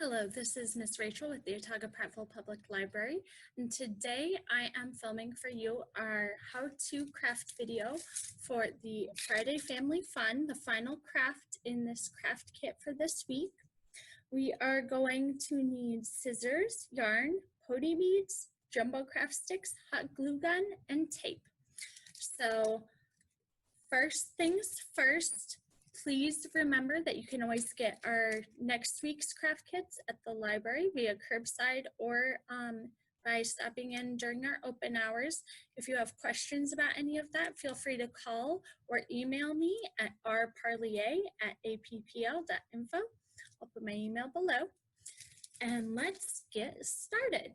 Hello, this is Miss Rachel with the Otago Prattville Public Library, and today I am filming for you our how-to craft video for the Friday Family Fun, the final craft in this craft kit for this week. We are going to need scissors, yarn, pody beads, jumbo craft sticks, hot glue gun, and tape. So first things first, please remember that you can always get our next week's craft kits at the library via curbside or by stopping in during our open hours. If you have questions about any of that, feel free to call or email me at rparlier@appl.info. I'll put my email below. And let's get started.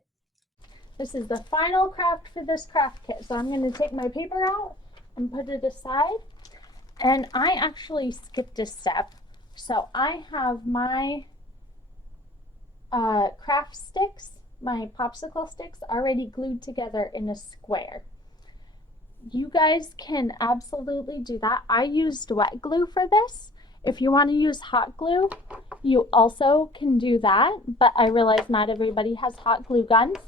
This is the final craft for this craft kit. So I'm going to take my paper out and put it aside. And I actually skipped a step. So I have my craft sticks, my popsicle sticks, already glued together in a square. You guys can absolutely do that. I used wet glue for this. If you want to use hot glue, you also can do that. But I realize not everybody has hot glue guns.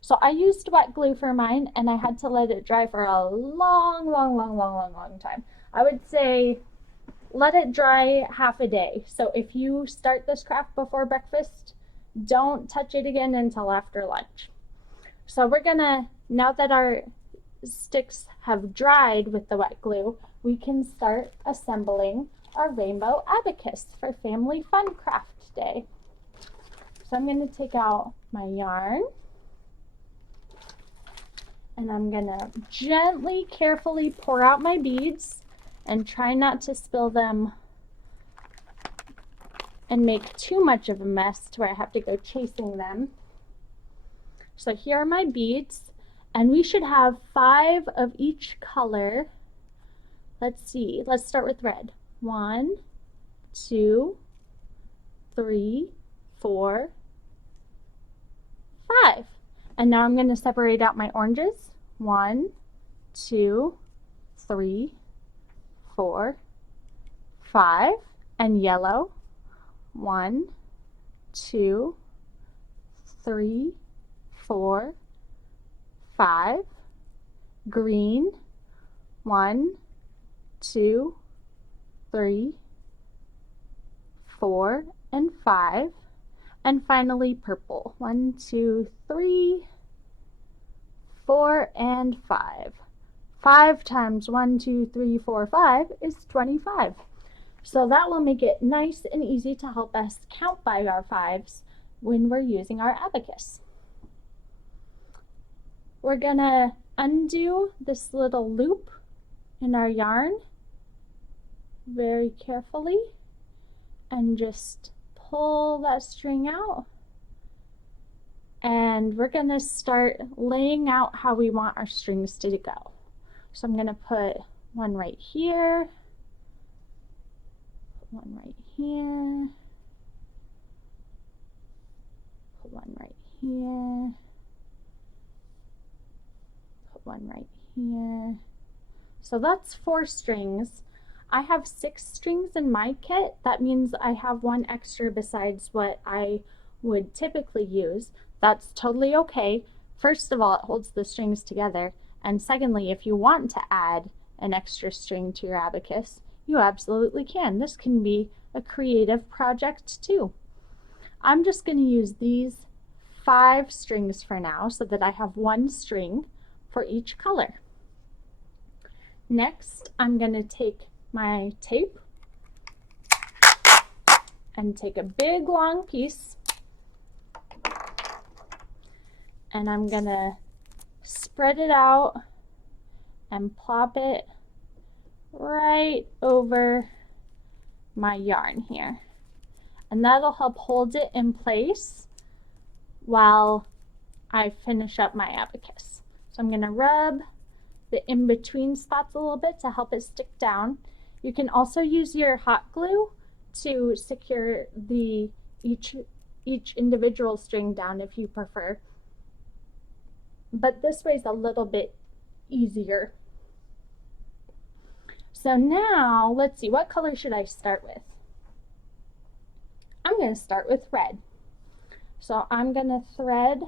So I used wet glue for mine, and I had to let it dry for a long time. I would say let it dry half a day. So if you start this craft before breakfast, don't touch it again until after lunch. So we're gonna, now that our sticks have dried with the wet glue, we can start assembling our rainbow abacus for Family Fun Craft Day. So I'm gonna take out my yarn. And I'm gonna gently, carefully pour out my beads and try not to spill them and make too much of a mess to where I have to go chasing them. So here are my beads, and we should have 5 of each color. Let's see, let's start with red. 1, 2, 3, 4, 5. And now I'm going to separate out my oranges. 1, 2, 3, 4, 5. And yellow. 1, 2, 3, 4, 5. Green. 1, 2, 3, 4, and 5. And finally purple. 1, 2, 3, 4, and 5. 5 times 1, 2, 3, 4, 5 is 25. So that will make it nice and easy to help us count by our 5s when we're using our abacus. We're gonna undo this little loop in our yarn very carefully and just pull that string out, and we're going to start laying out how we want our strings to go. So I'm going to put one right here, put one right here, put one right here, put one right here. So that's 4 strings. I have 6 strings in my kit. That means I have 1 extra besides what I would typically use. That's totally okay. First of all, it holds the strings together. And secondly, if you want to add an extra string to your abacus, you absolutely can. This can be a creative project too. I'm just going to use these 5 strings for now so that I have 1 string for each color. Next, I'm going to take my tape and take a big long piece, and I'm gonna spread it out and plop it right over my yarn here, and that'll help hold it in place while I finish up my abacus. So I'm gonna rub the in-between spots a little bit to help it stick down. You can also use your hot glue to secure each individual string down if you prefer. But this way is a little bit easier. So now, let's see, what color should I start with? I'm going to start with red. So I'm going to thread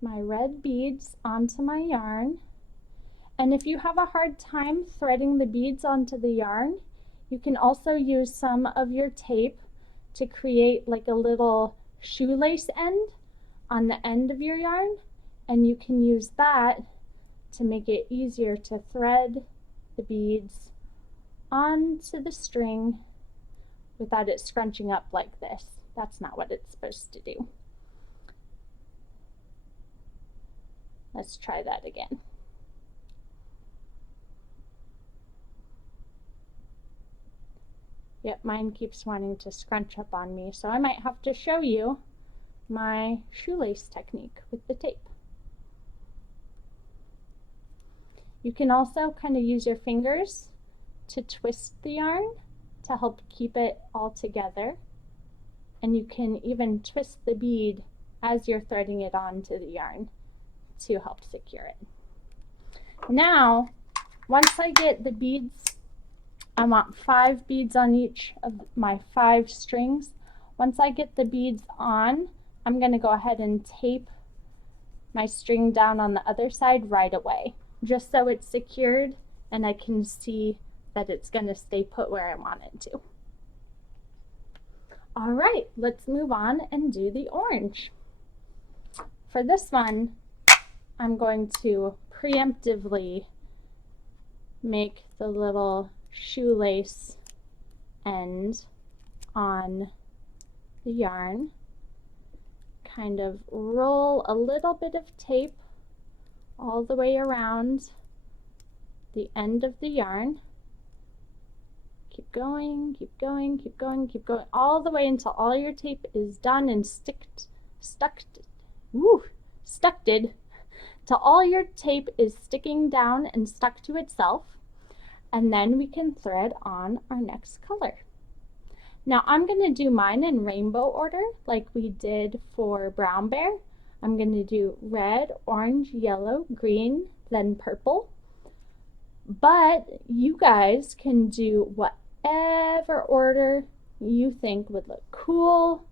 my red beads onto my yarn. And if you have a hard time threading the beads onto the yarn, you can also use some of your tape to create like a little shoelace end on the end of your yarn, and you can use that to make it easier to thread the beads onto the string without it scrunching up like this. That's not what it's supposed to do. Let's try that again. Yep, mine keeps wanting to scrunch up on me, so I might have to show you my shoelace technique with the tape. You can also kind of use your fingers to twist the yarn to help keep it all together. And you can even twist the bead as you're threading it onto the yarn to help secure it. Now, once I get the beads, I want 5 beads on each of my 5 strings. Once I get the beads on, I'm going to go ahead and tape my string down on the other side right away, just so it's secured and I can see that it's going to stay put where I want it to. All right, let's move on and do the orange. For this one, I'm going to preemptively make the little shoelace end on the yarn. Kind of roll a little bit of tape all the way around the end of the yarn. Keep going, keep going, keep going, keep going, all the way until all your tape is done and stuck, till all your tape is sticking down and stuck to itself. And then we can thread on our next color. Now I'm going to do mine in rainbow order like we did for brown bear. I'm going to do red, orange, yellow, green, then purple. But you guys can do whatever order you think would look cool,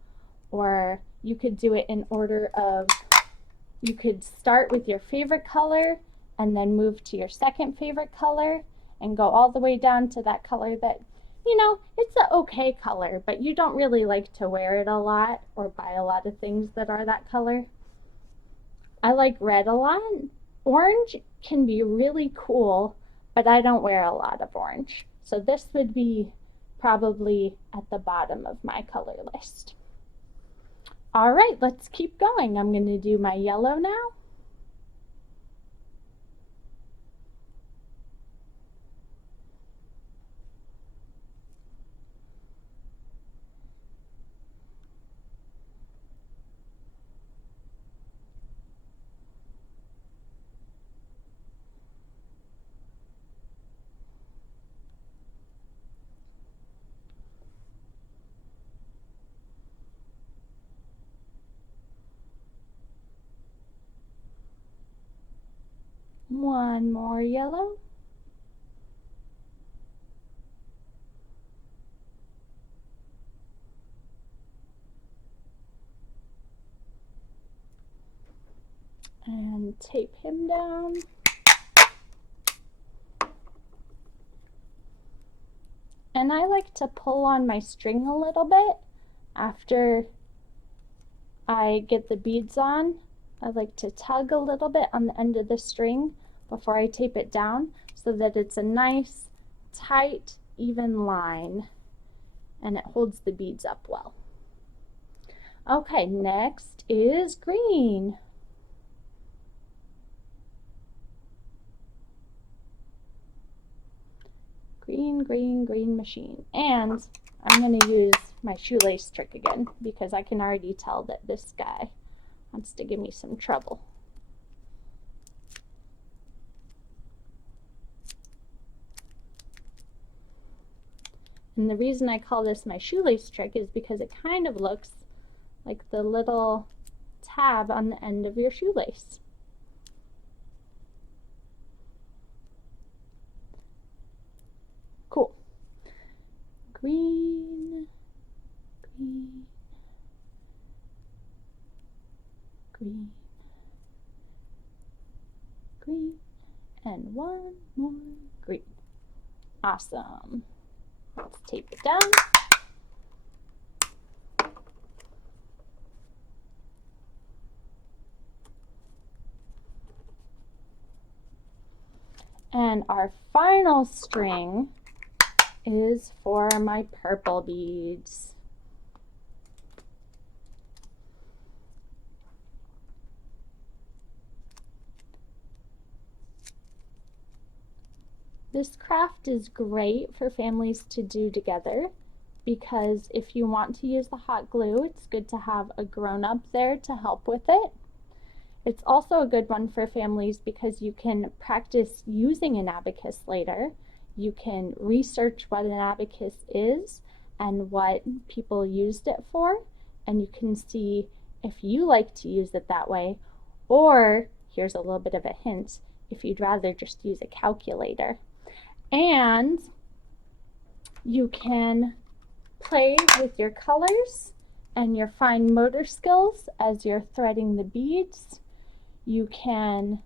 or you could do it in order of, you could start with your favorite color and then move to your second favorite color and go all the way down to that color that, you know, it's an okay color, but you don't really like to wear it a lot or buy a lot of things that are that color. I like red a lot. Orange can be really cool, but I don't wear a lot of orange. So this would be probably at the bottom of my color list. All right, let's keep going. I'm going to do my yellow now. One more yellow. And tape him down. And I like to pull on my string a little bit after I get the beads on. I like to tug a little bit on the end of the string before I tape it down so that it's a nice, tight, even line and it holds the beads up well. Okay, next is green. Green, green, green machine. And I'm going to use my shoelace trick again because I can already tell that this guy wants to give me some trouble. And the reason I call this my shoelace trick is because it kind of looks like the little tab on the end of your shoelace. Cool. Green, green. and one more green. Awesome. Let's tape it down. And our final string is for my purple beads. This craft is great for families to do together because if you want to use the hot glue, it's good to have a grown-up there to help with it. It's also a good one for families because you can practice using an abacus later. You can research what an abacus is and what people used it for, and you can see if you like to use it that way, or here's a little bit of a hint, if you'd rather just use a calculator. And you can play with your colors and your fine motor skills as you're threading the beads. You can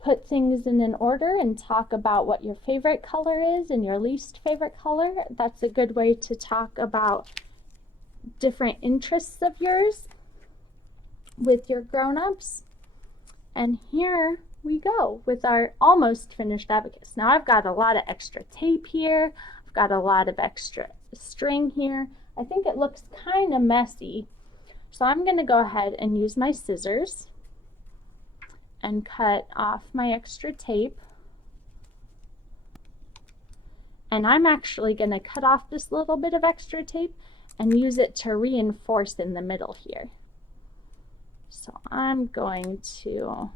put things in an order and talk about what your favorite color is and your least favorite color. That's a good way to talk about different interests of yours with your grown-ups. And here we go with our almost finished abacus. Now I've got a lot of extra tape here. I've got a lot of extra string here. I think it looks kind of messy. So I'm going to go ahead and use my scissors and cut off my extra tape. And I'm actually going to cut off this little bit of extra tape and use it to reinforce in the middle here. So I'm going to,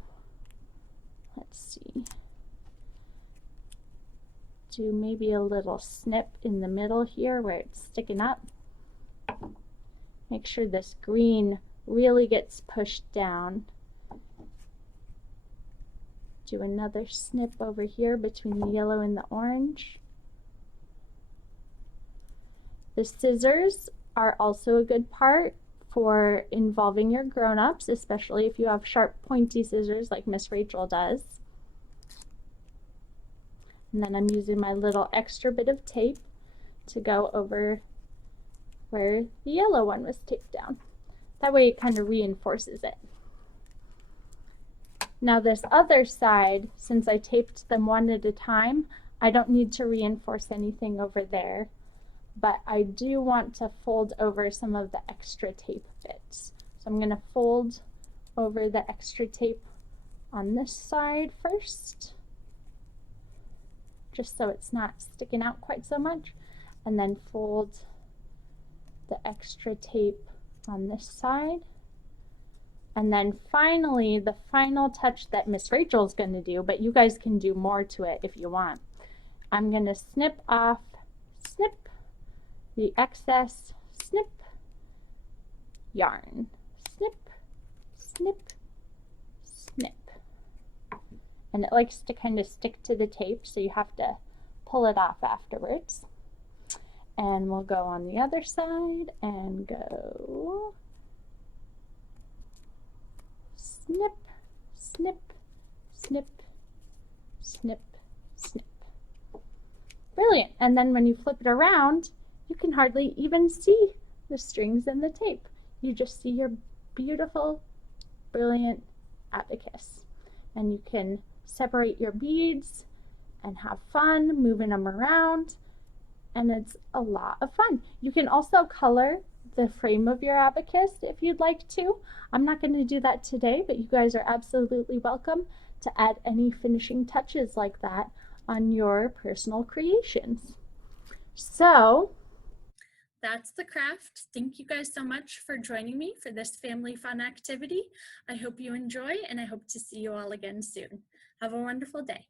let's see, do maybe a little snip in the middle here where it's sticking up. Make sure this green really gets pushed down. Do another snip over here between the yellow and the orange. The scissors are also a good part for involving your grown-ups, especially if you have sharp pointy scissors like Miss Rachel does. And then I'm using my little extra bit of tape to go over where the yellow one was taped down. That way it kind of reinforces it. Now this other side, since I taped them one at a time, I don't need to reinforce anything over there, but I do want to fold over some of the extra tape bits. So I'm going to fold over the extra tape on this side first, just so it's not sticking out quite so much, and then fold the extra tape on this side. And then finally, the final touch that Miss Rachel's going to do, but you guys can do more to it if you want. I'm going to snip off, snip, the excess, snip, yarn, snip, snip, snip. And it likes to kind of stick to the tape, so you have to pull it off afterwards. And we'll go on the other side and go snip, snip, snip, snip, snip. Brilliant. And then when you flip it around, you can hardly even see the strings and the tape. You just see your beautiful, brilliant abacus. And you can separate your beads and have fun moving them around. And it's a lot of fun. You can also color the frame of your abacus if you'd like to. I'm not going to do that today, but you guys are absolutely welcome to add any finishing touches like that on your personal creations. So that's the craft. Thank you guys so much for joining me for this family fun activity. I hope you enjoy, and I hope to see you all again soon. Have a wonderful day.